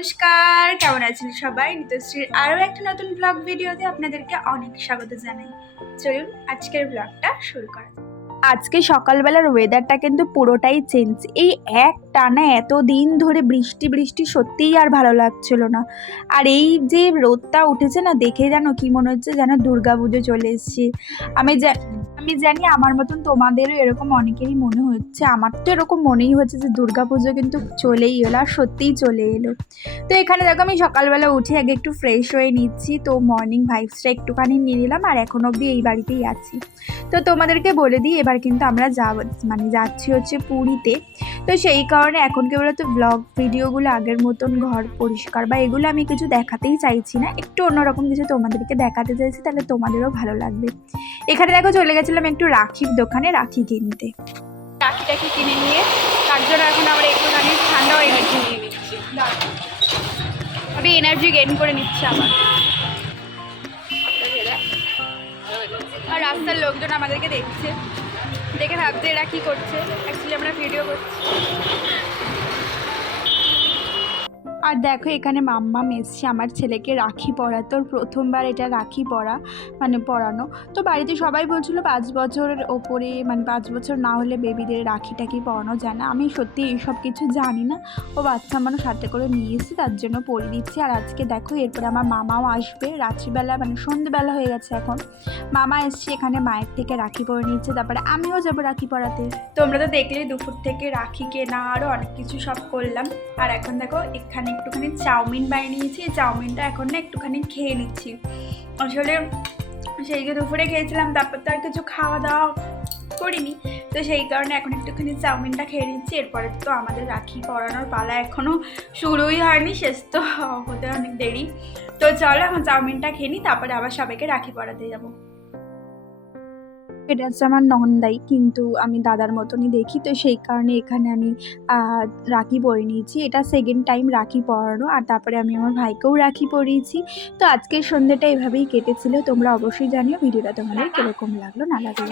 নমস্কার, কেমন আছেন সবাই? নিতশ্রীর আরও একটা নতুন ব্লগ ভিডিওতে আপনাদেরকে অনেক স্বাগত জানাই। চলুন আজকের ব্লগটা শুরু করা আজকে সকালবেলার ওয়েদারটা কিন্তু পুরোটাই চেঞ্জ এই এক টানা এত দিন ধরে বৃষ্টি বৃষ্টি সত্যিই আর ভালো লাগছিল না। আর এই যে রোদটা উঠেছে না, দেখে যেন কি মনে হচ্ছে যেন দুর্গা পুজো চলে এসেছি। আমি আমি জানি আমার মতন তোমাদেরও এরকম অনেকেরই মনে হচ্ছে। আমার তো এরকম মনেই হচ্ছে যে দুর্গা পুজো কিন্তু চলেই এলো আর সত্যিই চলে এলো। তো এখানে দেখো আমি সকালবেলা উঠে আগে একটু ফ্রেশ হয়ে নিচ্ছি। তো মর্নিং ভাইবসটা একটুখানি নিয়ে নিলাম আর এখন অবধি এই বাড়িতেই আছি। তো তোমাদেরকে বলে দিই, এবার কিন্তু আমরা যাব মানে যাচ্ছি হচ্ছে পুরীতে। তো সেই কারণে এখন কি বলতো ব্লগ ভিডিওগুলো আগের মতন ঘর পরিষ্কার বা এগুলো আমি কিছু দেখাতেই চাইছি না। একটু অন্যরকম কিছু তোমাদেরকে দেখাতে চাইছি, তাহলে তোমাদেরও ভালো লাগবে। এখানে দেখো চলে গেছিলাম একটু রাখির দোকানে রাখি কিনতে। রাখি টাখি কিনে নিয়ে, তার জন্য এখন আমরা একটুখানি ঠান্ডাও এনার্জি নিয়ে নিচ্ছি। আমি এনার্জি গেইন করে নিচ্ছি আমার আর রাস্তার লোকজন আমাদেরকে দেখছে। দেখে ভাবছে এরা কি করছে। অ্যাকচুয়ালি আমরা ভিডিও করছি। আর দেখো এখানে মাম্মা এসছে, আমার ছেলেকে রাখি পরা তোর প্রথমবার এটা রাখি পরা মানে পরানো তো বাড়িতে সবাই বলছিল পাঁচ বছরের ওপরে মানে পাঁচ বছর না হলে বেবিদের রাখি টাখি পরানো যায় না। আমি সত্যি এইসব কিছু জানি না। ও বাচ্চা মানুষ হাতে করে নিয়ে এসেছি, তার জন্য পরে দিচ্ছি। আর আজকে দেখো, এরপরে আমার মামাও আসবে। রাত্রিবেলা মানে সন্ধেবেলা হয়ে গেছে এখন। মামা এসছে, এখানে মায়ের থেকে রাখি পরে নিচ্ছে। তারপরে আমিও যাব রাখি পরাতে তোমরা তো দেখলে দুপুর থেকে রাখি কেনা আরও অনেক কিছু সব করলাম। আর এখন দেখো, এখানে একটুখানি চাউমিন বানিয়ে নিয়েছি চাউমিনটা এখন না একটুখানি খেয়ে নিচ্ছি। আসলে সেই যে দুপুরে খেয়েছিলাম, তারপর তো আর কিছু খাওয়া দাওয়া করিনি, তো সেই কারণে এখন একটুখানি চাউমিনটা খেয়ে নিচ্ছি। এরপরে তো আমাদের রাখি পরানোর পালা এখনও শুরুই হয়নি, শেষ তো হতে অনেক দেরি। তো চলো এখন চাউমিনটা খেয়ে নিই, তারপরে আবার সবাইকে রাখি পরাতে যাব। এটা হচ্ছে আমার নন্দাই কিন্তু আমি দাদার মতনই দেখি। তো সেই কারণে এখানে আমি রাখি পরে নিয়েছি। এটা সেকেন্ড টাইম রাখি পরানো আর তারপরে আমি আমার ভাইকেও রাখি পরিয়েছি। তো আজকের সন্ধ্যেটা এভাবেই কেটেছিল তোমরা অবশ্যই জানিও ভিডিওটা তোমাদের কীরকম লাগল না লাগল?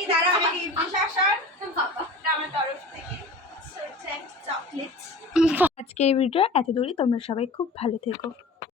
এই দাঁড়া আমাকে আমার তরফ থেকে। আজকের ভিডিও এত দূরই তোমরা সবাই খুব ভালো থেকো।